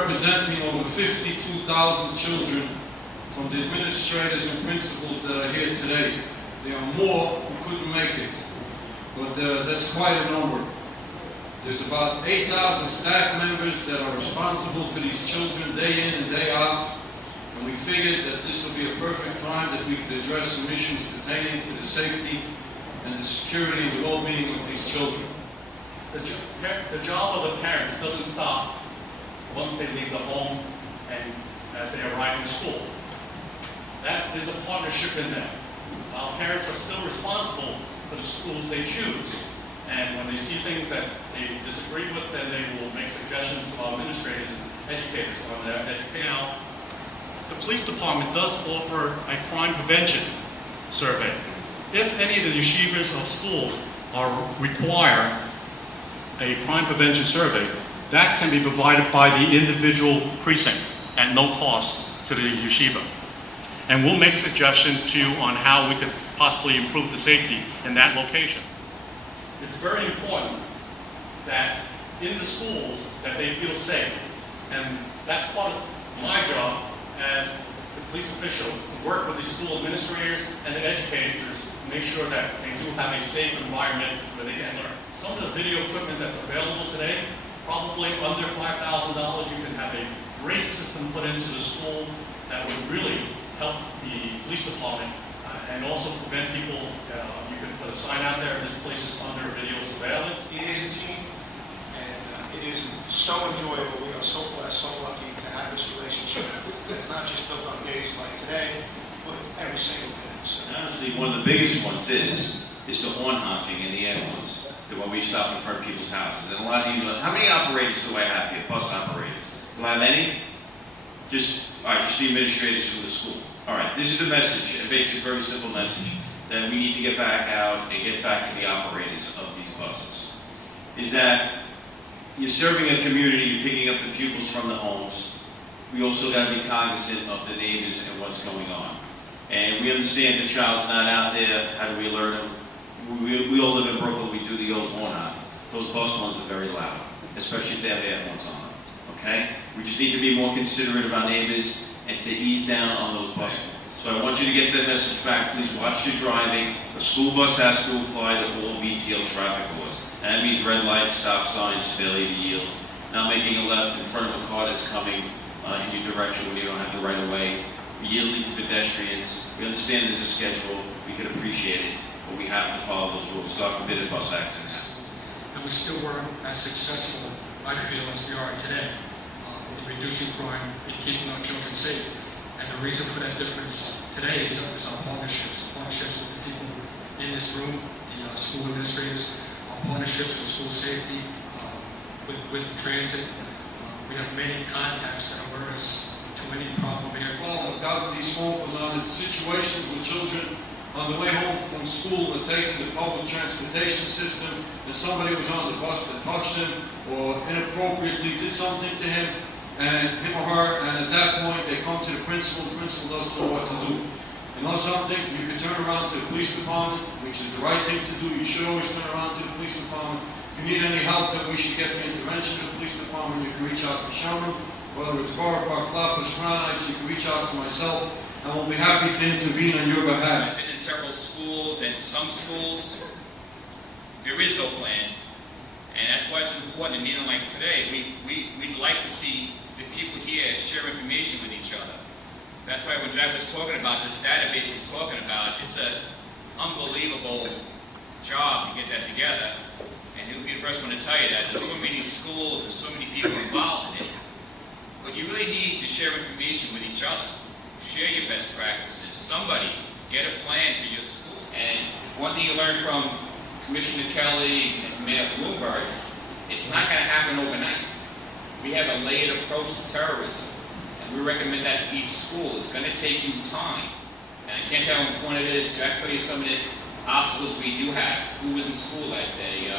representing over 52,000 children from the administrators and principals that are here today. There are more who couldn't make it, but that's quite a number. There's about 8,000 staff members that are responsible for these children day in and day out, and we figured that this would be a perfect time that we could address some issues pertaining to the safety and the security and the well-being of these children. The job of the parents doesn't stop once they leave the home and as they arrive in school. There's a partnership in that. Our parents are still responsible for the schools they choose. And when they see things that they disagree with, then they will make suggestions to our administrators and educators on their education. Now, the police department does offer a crime prevention survey. If any of the yeshivas of schools require a crime prevention survey, that can be provided by the individual precinct at no cost to the yeshiva. And we'll make suggestions to you on how we could possibly improve the safety in that location. It's very important that in the schools that they feel safe. And that's part of my job as the police official, to work with the school administrators and the educators to make sure that they do have a safe environment where they can learn. Some of the video equipment that's available today, probably under $5,000, you can have a great system put into the school that would really help the police department and also prevent people. You can put a sign out there, this place is under video surveillance. It is a team, and it is so enjoyable. We are so blessed, so lucky to have this relationship. It's not just built on days like today, but every single day. So. Honestly, one of the biggest ones is the horn honking and the end ones. When we stop in front of people's houses. And a lot of you know, how many operators do I have here? Bus operators. Do I have any? All right, just the administrators from the school. All right, this is the message, a basic, very simple message, that we need to get back out and get back to the operators of these buses. Is that you're serving a community, you're picking up the pupils from the homes. We also got to be cognizant of the neighbors and what's going on. And we understand the child's not out there. How do we alert them? We all live in Brooklyn. We do the old horn honk. Those bus ones are very loud, especially if they have air horns on them. Okay? We just need to be more considerate of our neighbors and to ease down on those bus ones. So I want you to get that message back. Please watch your driving. A school bus has to apply to all VTL traffic laws. And that means red lights, stop signs, failure to yield, not making a left in front of a car that's coming in your direction when you don't have the right of way, yielding to pedestrians. We understand there's a schedule. We can appreciate it, but we have to follow those rules. God forbid a bus accident. And we still weren't as successful, I feel, as we are today in reducing crime and keeping our children safe. And the reason for that difference today is our partnerships with the people in this room, the school administrators, our partnerships with school safety, with transit. We have many contacts that alert us to any problem here. Well, got these phone calls on situations with children on the way home from school and taking the public transportation system, and somebody was on the bus that touched him or inappropriately did something to him, and him or her, and at that point they come to the principal doesn't know what to do. You know something? You can turn around to the police department, which is the right thing to do. You should always turn around to the police department. If you need any help that we should get the intervention of the police department, you can reach out to Shomrim, whether it's Borough Park, Flatbush, Granites, you can reach out to myself, and we'll be happy to intervene on your behalf. I've been in several schools, and some schools, there is no plan. And that's why it's important, in a meeting like today, we'd like to see the people here share information with each other. That's why when Jack was talking about this database he's talking about, it's an unbelievable job to get that together. And he'll be the first one to tell you that. There's so many schools and so many people involved in it. But you really need to share information with each other. Share your best practices. Somebody get a plan for your school. And one thing you learn from Commissioner Kelly and Mayor Bloomberg, it's not going to happen overnight. We have a layered approach to terrorism, and we recommend that to each school. It's going to take you time. And I can't tell how important it is. Jack told you some of the obstacles we do have. Who was in school that day?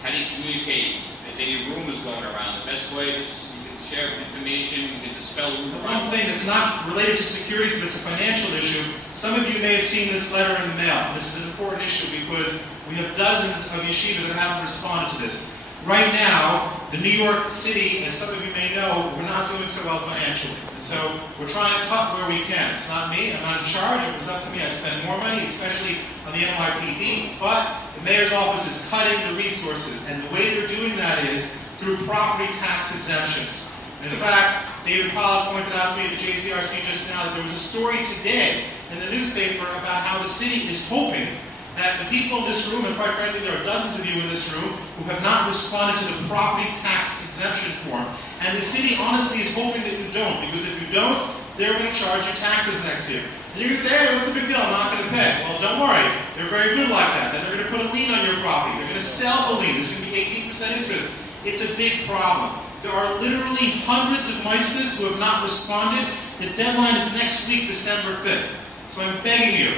How do you communicate? If there's any rumors going around, the best way is you can share information, you can dispel rumors. One thing that's not related to security, but it's a financial issue. Some of you may have seen this letter in the mail. This is an important issue because we have dozens of yeshivas that haven't responded to this. right now, the New York City, as some of you may know, we're not doing so well financially. And so we're trying to cut where we can. It's not me, I'm not in charge. If it was up to me, I'd spend more money, especially on the NYPD, but the mayor's office is cutting the resources, and the way they're doing that is through property tax exemptions. And in fact, David Pollack pointed out to me at the JCRC just now that there was a story today in the newspaper about how the city is hoping that the people in this room, and quite frankly there are dozens of you in this room, who have not responded to the property tax exemption form. And the city honestly is hoping that you don't, because if you don't, they're going to charge you taxes next year. And you're going to say, hey, what's the big deal? I'm not going to pay. Well, don't worry. They're very good like that. Then they're going to put a lien on your property. They're going to sell the lien. There's going to be 18% interest. It's a big problem. There are literally hundreds of Misaskim who have not responded. The deadline is next week, December 5th. So I'm begging you,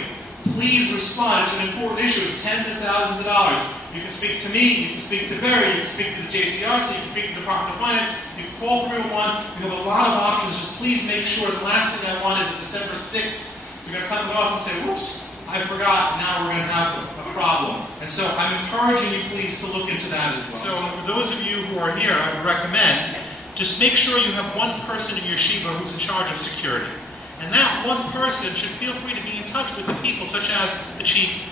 please respond. It's an important issue. It's tens of thousands of dollars. You can speak to me, you can speak to Barry, you can speak to the JCRC, you can speak to the Department of Finance, you can call 301. We have a lot of options. Just please make sure the last thing I want is that December 6th, you're going to come to the office and say, whoops, I forgot, now we're going to have a problem. And so I'm encouraging you please to look into that as well. So for those of you who are here, I would recommend just make sure you have one person in your yeshiva who's in charge of security. And that one person should feel free to be in touch with the people such as the chief,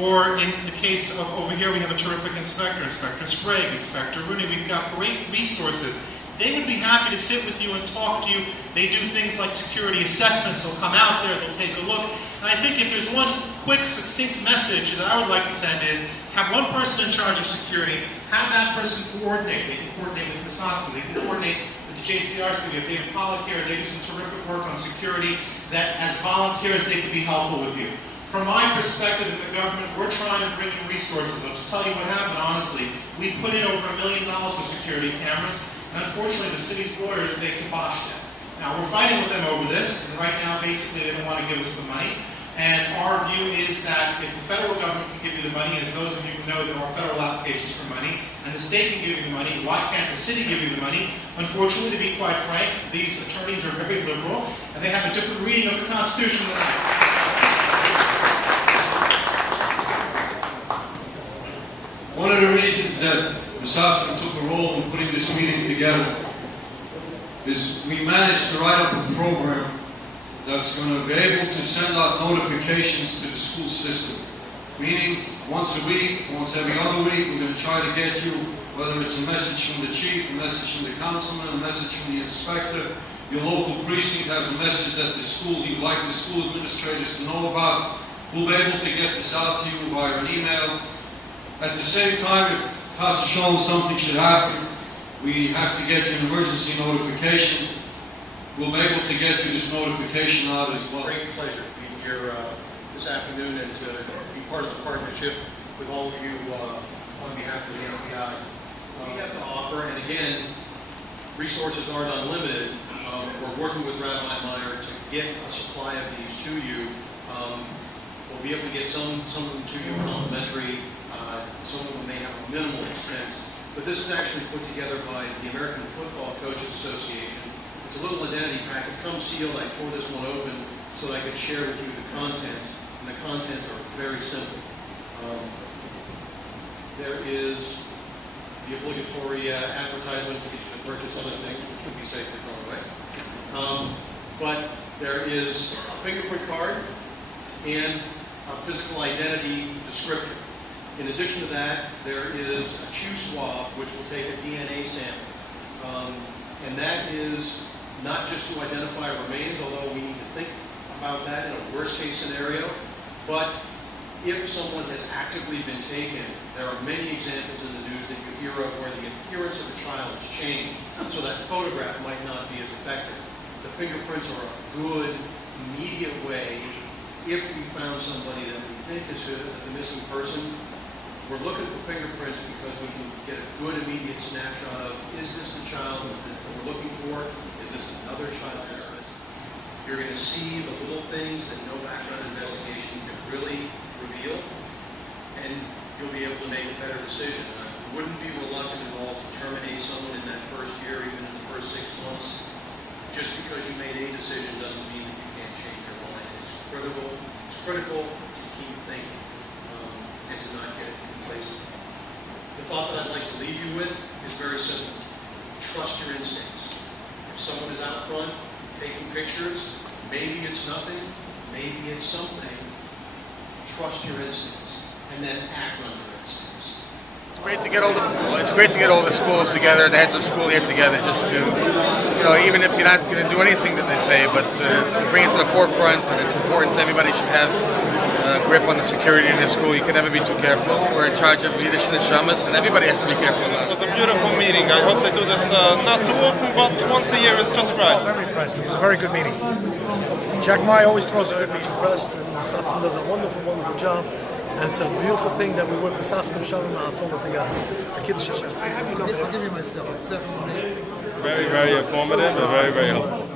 or in the case of over here we have a terrific inspector, Inspector Sprague, Inspector Rooney. We've got great resources. They would be happy to sit with you and talk to you. They do things like security assessments. They'll come out there, they'll take a look. And I think if there's one quick, succinct message that I would like to send is, have one person in charge of security, have that person coordinate. They can coordinate with Misaskim, they can coordinate with the JCRC. We have David Pollack here, they do some terrific work on security that as volunteers they can be helpful with you. From my perspective in the government, we're trying to bring in resources. I'll just tell you what happened, honestly. We put in over $1 million for security cameras, and unfortunately the city's lawyers, they kiboshed it. Now, we're fighting with them over this, and right now, basically, they don't want to give us the money. And our view is that if the federal government can give you the money, as those of you who know there are federal applications for money, and the state can give you the money, why can't the city give you the money? Unfortunately, to be quite frank, these attorneys are very liberal, and they have a different reading of the Constitution than I do. One of the reasons that Misaskim took a role in putting this meeting together is we managed to write up a program that's going to be able to send out notifications to the school system. Meaning, once a week, once every other week, we're going to try to get you, whether it's a message from the chief, a message from the councilman, a message from the inspector, your local precinct has a message that the school, you'd like the school administrators to know about. We'll be able to get this out to you via an email. At the same time, if Hatzolah something should happen, we have to get you an emergency notification. We'll be able to get you this notification out as well. Great pleasure to be here this afternoon and to be part of the partnership with all of you on behalf of the F.B.I. We have to offer, and again, resources aren't unlimited. We're working with Rabbi Meyer to get a supply of these to you. We'll be able to get some of them to you complimentary. Some of them may have a minimal expense, but this is actually put together by the American Football Coaches Association. It's a little identity packet, comes sealed. I tore this one open so that I could share with you the contents, and the contents are very simple. There is the obligatory advertisement to get you to purchase other things, which would be safely thrown away. But there is a fingerprint card and a physical identity descriptor. In addition to that, there is a chew swab, which will take a DNA sample. And that is not just to identify remains, although we need to think about that in a worst-case scenario. But if someone has actively been taken, there are many examples in the news that you hear of where the appearance of a child has changed, so that photograph might not be as effective. The fingerprints are a good, immediate way, if we found somebody that we think is the missing person. We're looking for fingerprints because we can get a good immediate snapshot of, is this the child that we're looking for? Is this another child that's missing? You're going to see the little things that no background investigation can really reveal, and you'll be able to make a better decision. I wouldn't be reluctant at all to terminate someone in that first year, even in the first 6 months. Just because you made a decision doesn't mean that you can't change your mind. It's critical to keep thinking and to not get complacent. The thought that I'd like to leave leave you with is very simple. Trust your instincts. If someone is out front taking pictures, maybe it's nothing, maybe it's something. Trust your instincts and then act on your instincts. It's great to get all the schools together, the heads of school here together, just to, even if you're not going to do anything that they say, but to bring it to the forefront. And it's important. Everybody should have grip on the security in the school. You can never be too careful. We're in charge of Yiddish and Shamas, and everybody has to be careful about it. It was a beautiful meeting. I hope they do this not too often, but once a year is just right. Very impressed. It was a very good meeting. Jack Mai always throws a good meeting. Impressed, and Misaskim does a wonderful, wonderful job. And it's a beautiful thing that we work with Misaskim, Shomrim, and Hatzolah together. It's a Kiddush Hashem. I'll give you myself. It's Very, very informative and very, very helpful.